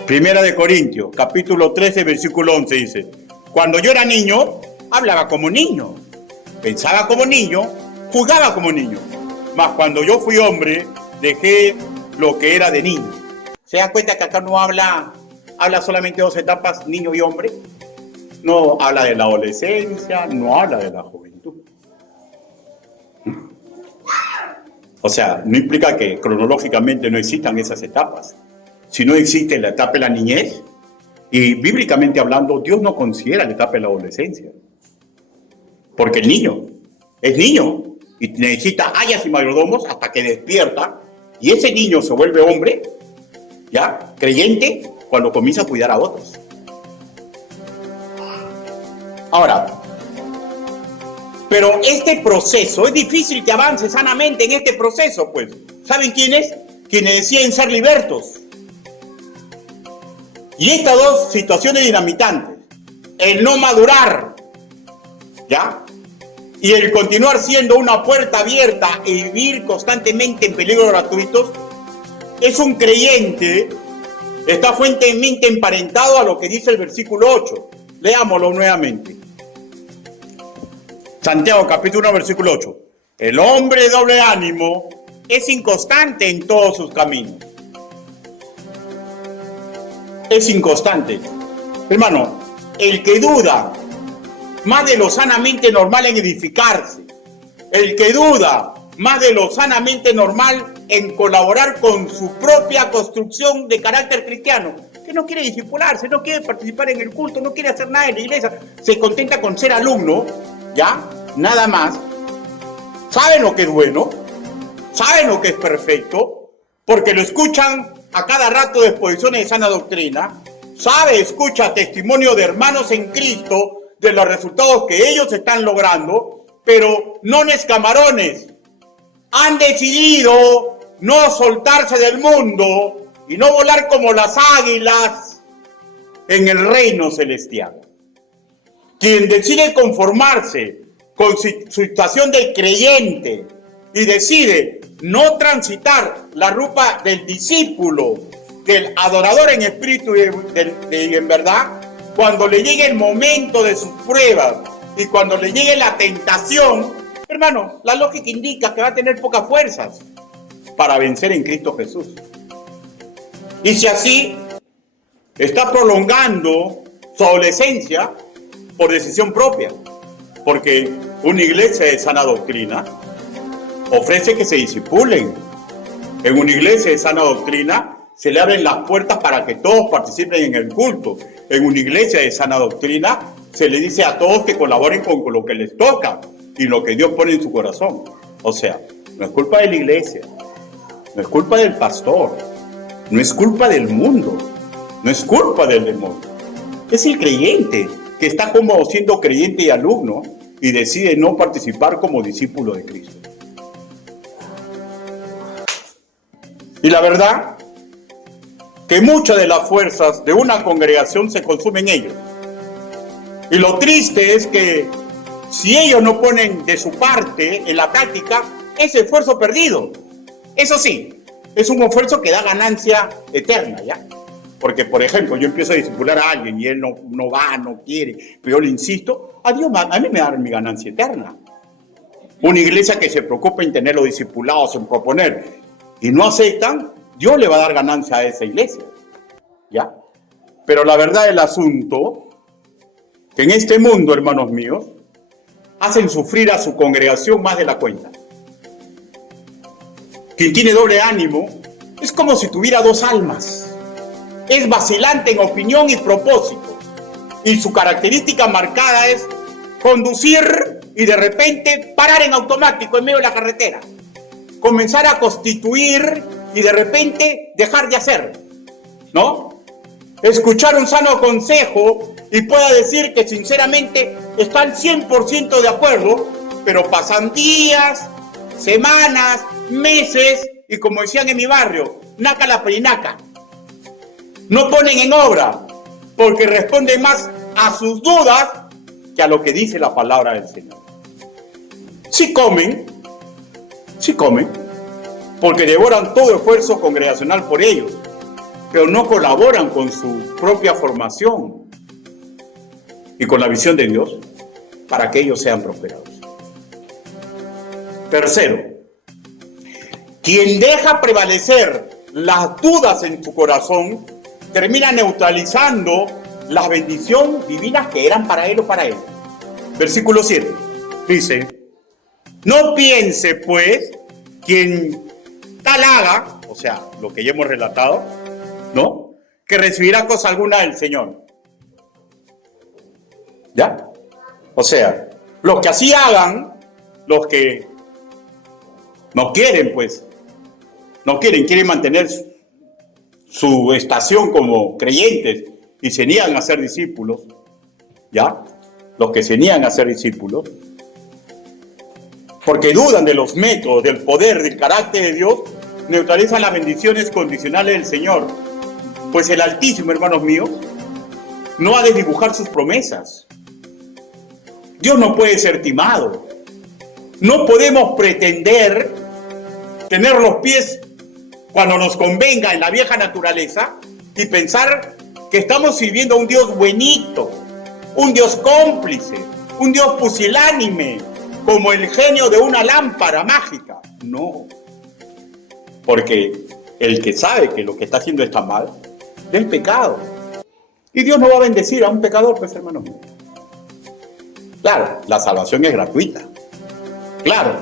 Primera de Corintios, capítulo 13, versículo 11 dice: cuando yo era niño, hablaba como niño, pensaba como niño, juzgaba como niño, mas cuando yo fui hombre, dejé lo que era de niño. ¿Se dan cuenta que acá no habla solamente dos etapas, niño y hombre? No habla de la adolescencia, no habla de la juventud. O sea, no implica que cronológicamente no existan esas etapas. Si no existe la etapa de la niñez, y bíblicamente hablando, Dios no considera la etapa de la adolescencia. Porque el niño es niño y necesita ayas y mayordomos hasta que despierta, y ese niño se vuelve hombre, ya, creyente, cuando comienza a cuidar a otros. Ahora, pero este proceso, es difícil que avance sanamente en este proceso, pues. ¿Saben quiénes? Quienes deciden ser libertos. Y estas dos situaciones dinamitantes, el no madurar, ¿ya? Y el continuar siendo una puerta abierta y vivir constantemente en peligros gratuitos, es un creyente, está fuertemente emparentado a lo que dice el versículo 8. Leámoslo nuevamente. Santiago capítulo 1, versículo 8. El hombre de doble ánimo es inconstante en todos sus caminos. Es inconstante. Hermano, el que duda más de lo sanamente normal en edificarse, el que duda más de lo sanamente normal en colaborar con su propia construcción de carácter cristiano, que no quiere discipularse, no quiere participar en el culto, no quiere hacer nada en la iglesia, se contenta con ser alumno, ¿ya? Nada más. Saben lo que es bueno, saben lo que es perfecto, porque lo escuchan a cada rato de exposiciones de sana doctrina, escucha testimonio de hermanos en Cristo, de los resultados que ellos están logrando, pero no es camarones. Han decidido no soltarse del mundo y no volar como las águilas en el reino celestial. Quien decide conformarse con su situación del creyente y decide no transitar la ruta del discípulo, del adorador en espíritu y en verdad, cuando le llegue el momento de sus pruebas y cuando le llegue la tentación, hermano, la lógica indica que va a tener pocas fuerzas para vencer en Cristo Jesús. Y si así está prolongando su adolescencia por decisión propia, porque una iglesia de sana doctrina ofrece que se discipulen. En una iglesia de sana doctrina se le abren las puertas para que todos participen en el culto. En una iglesia de sana doctrina se le dice a todos que colaboren con lo que les toca y lo que Dios pone en su corazón. O sea, no es culpa de la iglesia, no es culpa del pastor, no es culpa del mundo, no es culpa del demonio. Es el creyente que está como siendo creyente y alumno y decide no participar como discípulo de Cristo. Y la verdad que muchas de las fuerzas de una congregación se consumen en ellos. Y lo triste es que si ellos no ponen de su parte en la práctica, es esfuerzo perdido. Eso sí, es un esfuerzo que da ganancia eterna, ¿ya? Porque, por ejemplo, yo empiezo a discipular a alguien y él no va, no quiere, pero yo le insisto, a mí me da mi ganancia eterna. Una iglesia que se preocupa en tener los discipulados, en proponer, y no aceptan, Dios le va a dar ganancia a esa iglesia, ¿ya? Pero la verdad del asunto, que en este mundo, hermanos míos, hacen sufrir a su congregación más de la cuenta. Quien tiene doble ánimo es como si tuviera dos almas. Es vacilante en opinión y propósito. Y su característica marcada es conducir y de repente parar en automático en medio de la carretera. Comenzar a constituir y de repente dejar de hacer, ¿no? Escuchar un sano consejo y pueda decir que sinceramente está al 100% de acuerdo, pero pasan días, semanas, meses y como decían en mi barrio, naca la perinaca. No ponen en obra porque responden más a sus dudas que a lo que dice la palabra del Señor. Sí comen, porque devoran todo esfuerzo congregacional por ellos, pero no colaboran con su propia formación y con la visión de Dios para que ellos sean prosperados. Tercero, quien deja prevalecer las dudas en su corazón termina neutralizando las bendiciones divinas que eran para él o para él. Versículo 7 dice: no piense pues quien tal haga, o sea, lo que ya hemos relatado, ¿no?, que recibirá cosa alguna del Señor. ¿Ya? O sea, los que así hagan, los que no quieren, pues, quieren mantener su estación como creyentes y se niegan a ser discípulos, ¿ya? Los que se niegan a ser discípulos, porque dudan de los métodos, del poder, del carácter de Dios, neutralizan las bendiciones condicionales del Señor. Pues el Altísimo, hermanos míos, no ha de dibujar sus promesas. Dios no puede ser timado. No podemos pretender tener los pies cuando nos convenga en la vieja naturaleza y pensar que estamos sirviendo a un Dios buenito, un Dios cómplice, un Dios pusilánime, como el genio de una lámpara mágica. No. Porque el que sabe que lo que está haciendo está mal, es pecado. Y Dios no va a bendecir a un pecador, pues, hermanos míos. Claro, la salvación es gratuita. Claro,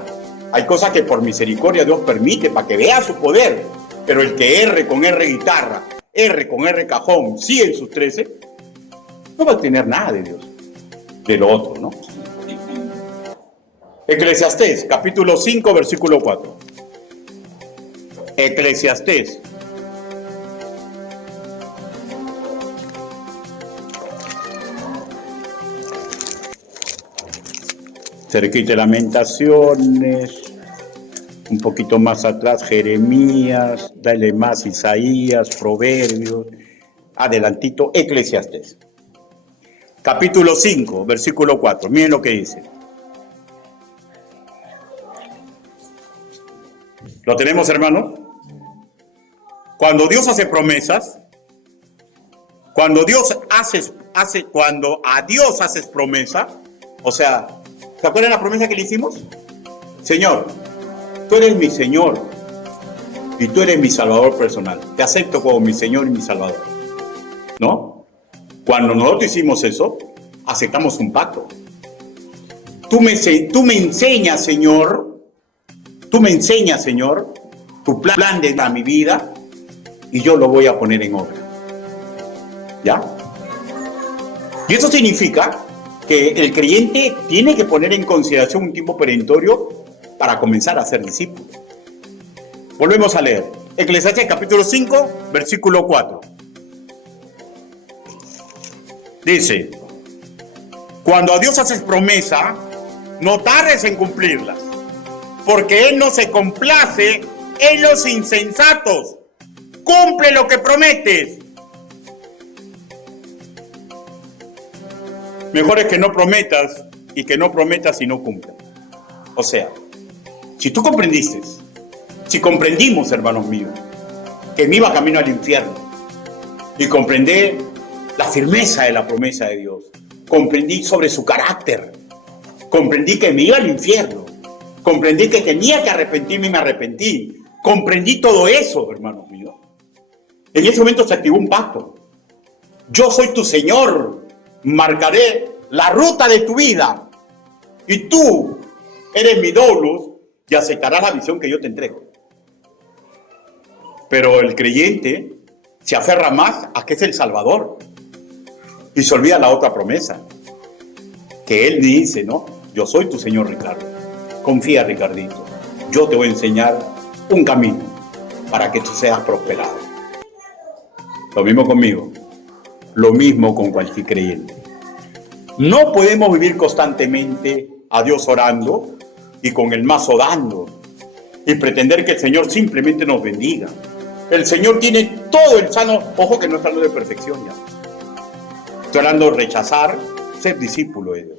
hay cosas que por misericordia Dios permite para que vea su poder. Pero el que R con R guitarra, R con R cajón, sí en sus 13, no va a tener nada de Dios. De lo otro, ¿no? Eclesiastés, capítulo 5, versículo 4. Eclesiastés. Cerquita de Lamentaciones, un poquito más atrás Jeremías, dale más Isaías, Proverbios, adelantito Eclesiastés. Capítulo 5, versículo 4, miren lo que dice. ¿Lo tenemos, hermano? Cuando Dios hace promesas, cuando a Dios haces promesa, o sea, ¿se acuerdan la promesa que le hicimos? Señor, tú eres mi Señor y tú eres mi Salvador personal. Te acepto como mi Señor y mi Salvador. ¿No? Cuando nosotros hicimos eso, aceptamos un pacto. Tú me enseñas, Señor, tu plan para mi vida y yo lo voy a poner en obra. ¿Ya? Y eso significa que el creyente tiene que poner en consideración un tiempo perentorio para comenzar a ser discípulo. Volvemos a leer. Eclesiastés capítulo 5, versículo 4. Dice, cuando a Dios haces promesa, no tardes en cumplirlas, porque Él no se complace en los insensatos. Cumple lo que prometes. Mejor es que no prometas y que no prometas y no cumplas. O sea, si tú comprendiste, si comprendimos, hermanos míos, que me iba camino al infierno y comprendí la firmeza de la promesa de Dios, comprendí sobre su carácter, comprendí que me iba al infierno, comprendí que tenía que arrepentirme y me arrepentí, comprendí todo eso, hermanos míos. En ese momento se activó un pacto. Yo soy tu Señor, marcaré la ruta de tu vida y tú eres mi doulos y aceptarás la visión que yo te entrego. Pero el creyente se aferra más a que es el Salvador y se olvida la otra promesa que él dice, ¿no? Yo soy tu Señor, Ricardo. Confía, Ricardito. Yo te voy a enseñar un camino para que tú seas prosperado. Lo mismo conmigo. Lo mismo con cualquier creyente. No podemos vivir constantemente a Dios orando y con el mazo dando y pretender que el Señor simplemente nos bendiga. El Señor tiene todo el sano, ojo que no está hablando de perfección ya. Estoy hablando de rechazar, ser discípulo de Dios.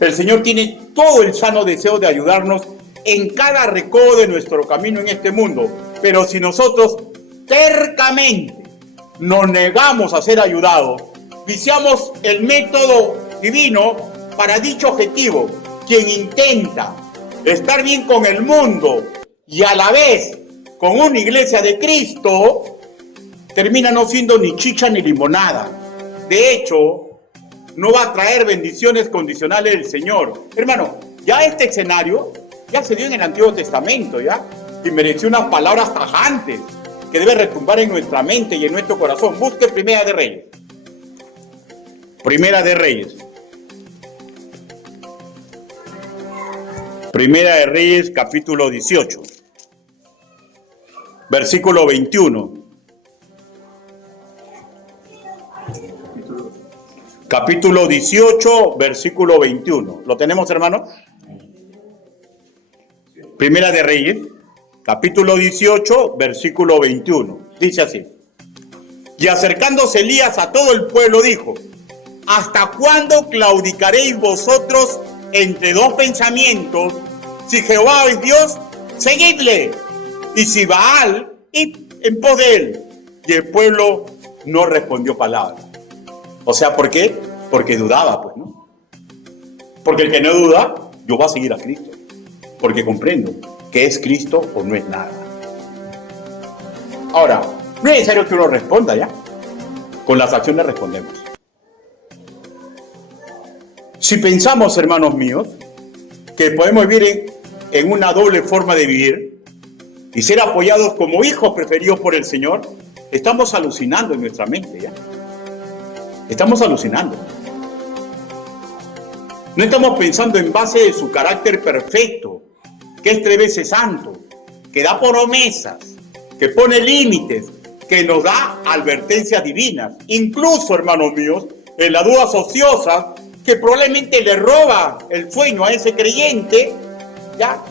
El Señor tiene todo el sano deseo de ayudarnos en cada recodo de nuestro camino en este mundo. Pero si nosotros tercamente nos negamos a ser ayudados, viciamos el método divino para dicho objetivo. Quien intenta estar bien con el mundo y a la vez con una iglesia de Cristo, termina no siendo ni chicha ni limonada. De hecho, no va a traer bendiciones condicionales del Señor. Hermano, ya este escenario ya se dio en el Antiguo Testamento, ¿ya? Y mereció unas palabras tajantes que debe retumbar en nuestra mente y en nuestro corazón. Busque Primera de Reyes. Primera de Reyes. Primera de Reyes, capítulo 18. Versículo 21. Capítulo 18, versículo 21. ¿Lo tenemos, hermano? Primera de Reyes, capítulo 18, versículo 21. Dice así. Y acercándose Elías a todo el pueblo dijo: ¿hasta cuándo claudicaréis vosotros entre dos pensamientos? Si Jehová es Dios, seguidle, y si Baal, id en pos de él. Y el pueblo no respondió palabra. O sea, ¿por qué? Porque dudaba, pues, ¿no? Porque el que no duda, yo voy a seguir a Cristo. Porque comprendo que es Cristo o no es nada. Ahora, no es necesario que uno responda, ¿ya? Con las acciones respondemos. Si pensamos, hermanos míos, que podemos vivir en una doble forma de vivir y ser apoyados como hijos preferidos por el Señor, estamos alucinando en nuestra mente, ¿ya? Estamos alucinando. No estamos pensando en base de su carácter perfecto, que es 3 veces santo, que da promesas, que pone límites, que nos da advertencias divinas. Incluso, hermanos míos, en las dudas ociosas, que probablemente le roba el sueño a ese creyente, ¿ya?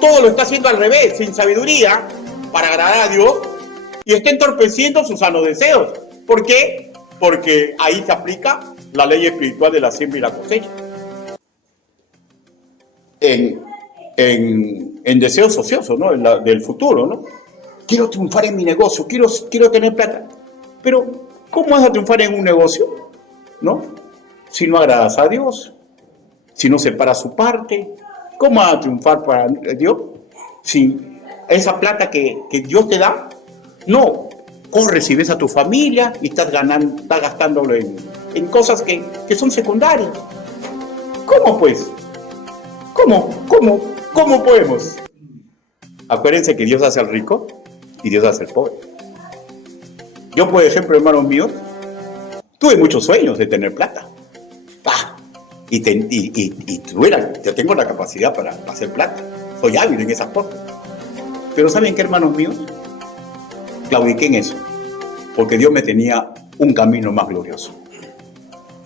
Todo lo está haciendo al revés, sin sabiduría, para agradar a Dios, y está entorpeciendo sus sanos deseos. ¿Por qué? Porque ahí se aplica la ley espiritual de la siembra y la cosecha. En deseos ociosos, ¿no? Del futuro, ¿no? Quiero triunfar en mi negocio, quiero tener plata. Pero, ¿cómo vas a triunfar en un negocio? ¿No? Si no agradas a Dios, si no separas su parte, ¿cómo vas a triunfar para Dios? Si esa plata que Dios te da, no corres y ves a tu familia y estás gastándolo en cosas que son secundarias. ¿Cómo pues? ¿Cómo podemos? Acuérdense que Dios hace al rico y Dios hace al pobre. Yo, por ejemplo, hermanos míos, tuve muchos sueños de tener plata. Yo tengo la capacidad para hacer plata. Soy hábil en esas cosas. Pero ¿saben qué, hermanos míos? Claudiqué en eso, porque Dios me tenía un camino más glorioso.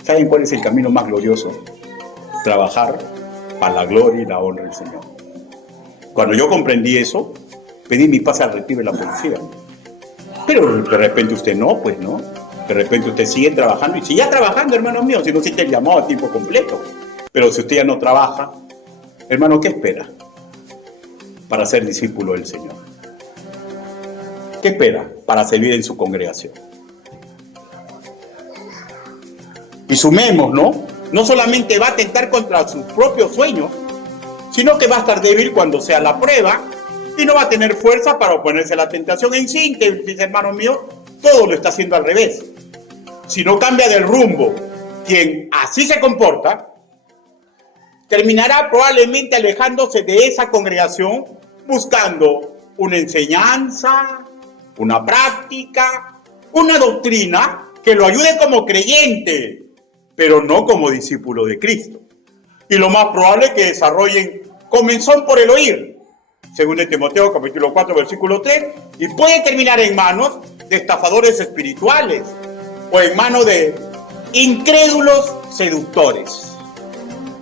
¿Saben cuál es el camino más glorioso? Trabajar para la gloria y la honra del Señor. Cuando yo comprendí eso, pedí mi pase al retiro de la policía. Pero de repente usted no, pues no. De repente usted sigue trabajando y sigue trabajando, hermanos míos, si no siente el llamado a tiempo completo. Pero si usted ya no trabaja, hermano, ¿qué espera para ser discípulo del Señor? ¿Qué espera para servir en su congregación? Y sumemos, ¿no? No solamente va a atentar contra sus propios sueños, sino que va a estar débil cuando sea la prueba y no va a tener fuerza para oponerse a la tentación. En síntesis, hermanos míos, todo lo está haciendo al revés. Si no cambia del rumbo, quien así se comporta, terminará probablemente alejándose de esa congregación buscando una enseñanza, una práctica, una doctrina que lo ayude como creyente, pero no como discípulo de Cristo. Y lo más probable es que desarrollen comenzón por el oír, según de Timoteo capítulo 4, versículo 3, y puede terminar en manos de estafadores espirituales o en manos de incrédulos seductores.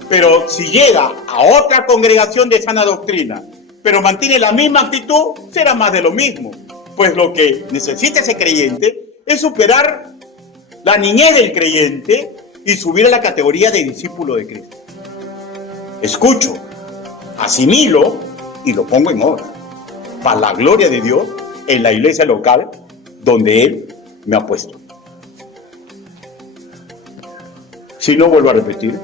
Pero si llega a otra congregación de sana doctrina, pero mantiene la misma actitud, será más de lo mismo. Pues lo que necesita ese creyente es superar la niñez del creyente y subir a la categoría de discípulo de Cristo. Escucho, asimilo y lo pongo en obra, para la gloria de Dios en la iglesia local donde Él me ha puesto. Si no, vuelvo a repetir,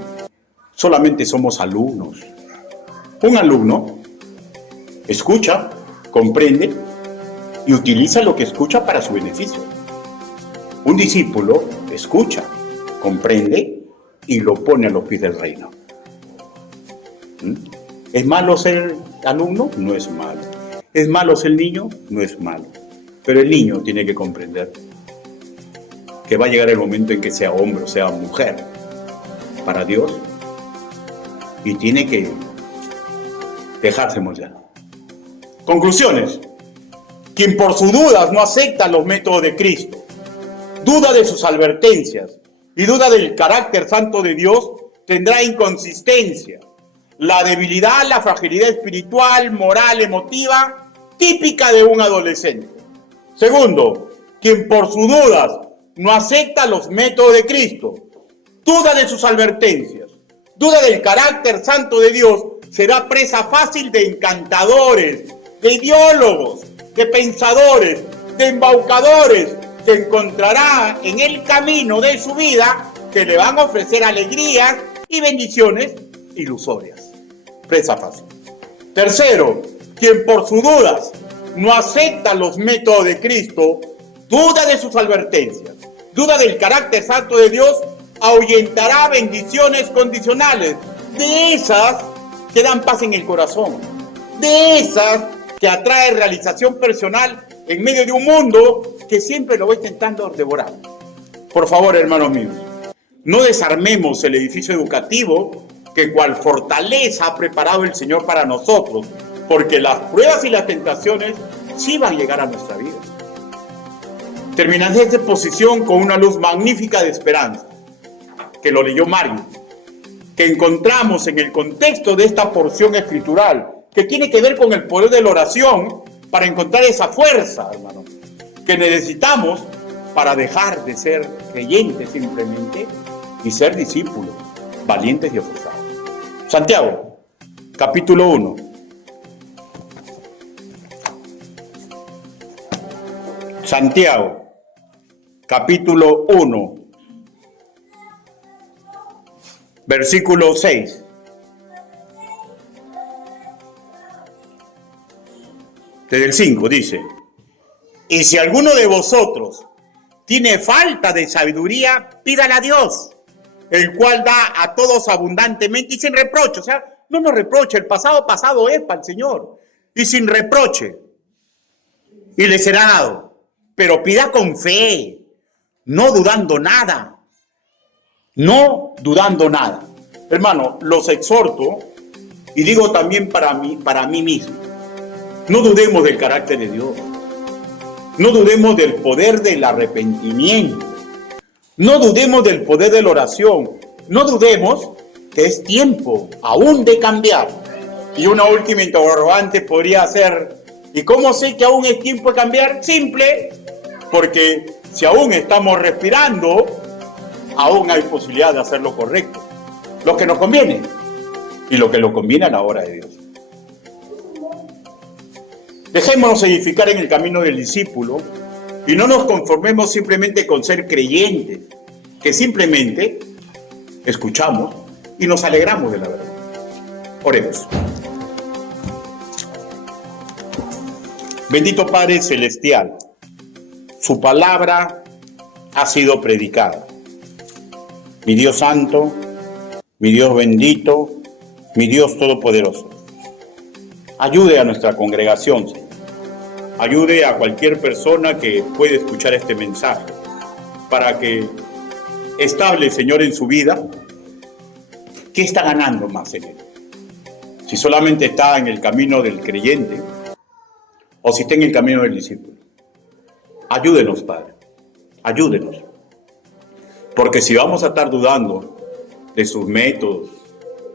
solamente somos alumnos. Un alumno escucha, comprende y utiliza lo que escucha para su beneficio. Un discípulo escucha, comprende y lo pone a los pies del reino. ¿Es malo ser alumno? No es malo. ¿Es malo ser niño? No es malo. Pero el niño tiene que comprender que va a llegar el momento en que sea hombre o sea mujer para Dios y tiene que dejarse moldear. Conclusiones. Quien por sus dudas no acepta los métodos de Cristo, duda de sus advertencias y duda del carácter santo de Dios, tendrá inconsistencia, la debilidad, la fragilidad espiritual, moral, emotiva, típica de un adolescente. Segundo, quien por sus dudas no acepta los métodos de Cristo, duda de sus advertencias, duda del carácter santo de Dios, será presa fácil de encantadores, de ideólogos, de pensadores, de embaucadores. Se encontrará en el camino de su vida que le van a ofrecer alegrías y bendiciones ilusorias. Presa fácil. Tercero, quien por sus dudas no acepta los métodos de Cristo, duda de sus advertencias, duda del carácter santo de Dios, ahuyentará bendiciones condicionales, de esas que dan paz en el corazón, de esas que atrae realización personal en medio de un mundo que siempre lo va intentando devorar. Por favor, hermanos míos, no desarmemos el edificio educativo que cual fortaleza ha preparado el Señor para nosotros, porque las pruebas y las tentaciones sí van a llegar a nuestra vida. Terminaré esta exposición con una luz magnífica de esperanza, que lo leyó Mario, que encontramos en el contexto de esta porción escritural, que tiene que ver con el poder de la oración para encontrar esa fuerza, hermano, que necesitamos para dejar de ser creyentes simplemente y ser discípulos valientes y esforzados. Santiago, capítulo 1. Santiago, capítulo 1, versículo 6. Desde el 5 dice: y si alguno de vosotros tiene falta de sabiduría, pídala a Dios, el cual da a todos abundantemente y sin reproche. O sea, no nos reproche, el pasado es para el Señor. Y sin reproche. Y le será dado. Pero pida con fe, no dudando nada. No dudando nada. Hermano, los exhorto, y digo también para mí mismo, no dudemos del carácter de Dios. No dudemos del poder del arrepentimiento. No dudemos del poder de la oración. No dudemos que es tiempo aún de cambiar. Y una última interrogante podría ser: ¿y cómo sé que aún es tiempo de cambiar? Simple, porque si aún estamos respirando, aún hay posibilidad de hacer lo correcto, lo que nos conviene y lo que nos conviene a la hora de Dios. Dejémonos edificar en el camino del discípulo y no nos conformemos simplemente con ser creyentes, que simplemente escuchamos y nos alegramos de la verdad. Oremos. Bendito Padre Celestial, su palabra ha sido predicada. Mi Dios Santo, mi Dios bendito, mi Dios Todopoderoso, ayude a nuestra congregación, Señor. Ayude a cualquier persona que pueda escuchar este mensaje para que estable, Señor, en su vida. ¿Qué está ganando más en él? Si solamente está en el camino del creyente o si está en el camino del discípulo. Ayúdenos, Padre. Ayúdenos. Porque si vamos a estar dudando de sus métodos,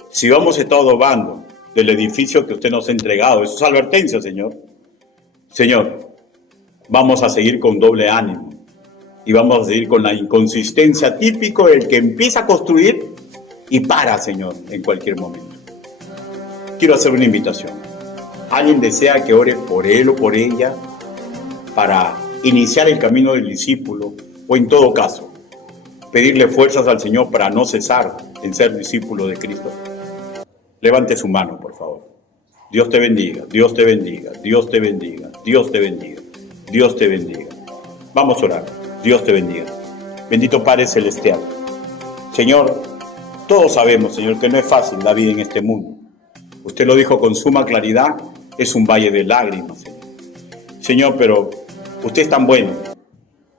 si vamos a estar dudando del edificio que usted nos ha entregado, de sus advertencias, Señor, vamos a seguir con doble ánimo y vamos a seguir con la inconsistencia típico del que empieza a construir y para, Señor, en cualquier momento. Quiero hacer una invitación. ¿Alguien desea que ore por él o por ella para iniciar el camino del discípulo, o en todo caso, pedirle fuerzas al Señor para no cesar en ser discípulo de Cristo? Levante su mano, por favor. Dios te bendiga, Dios te bendiga, Dios te bendiga, Dios te bendiga, Dios te bendiga. Vamos a orar. Dios te bendiga. Bendito Padre Celestial. Señor, todos sabemos, Señor, que no es fácil la vida en este mundo. Usted lo dijo con suma claridad, es un valle de lágrimas, Señor. Señor, pero usted es tan bueno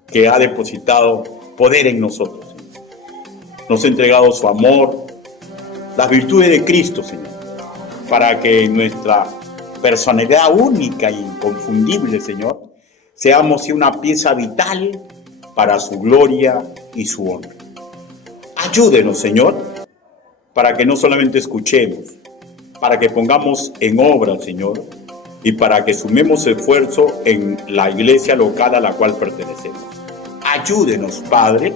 que ha depositado poder en nosotros, Señor. Nos ha entregado su amor, las virtudes de Cristo, Señor, para que nuestra personalidad única e inconfundible, Señor, seamos una pieza vital para su gloria y su honra. Ayúdenos, Señor, para que no solamente escuchemos, para que pongamos en obra, Señor, y para que sumemos esfuerzo en la iglesia local a la cual pertenecemos. Ayúdenos, Padre,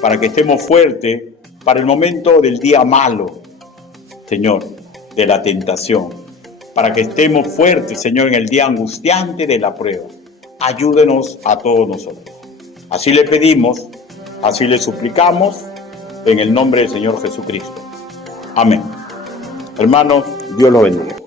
para que estemos fuertes para el momento del día malo, Señor, de la tentación, para que estemos fuertes, Señor, en el día angustiante de la prueba. Ayúdenos a todos nosotros. Así le pedimos, así le suplicamos, en el nombre del Señor Jesucristo. Amén. Hermanos, Dios los bendiga.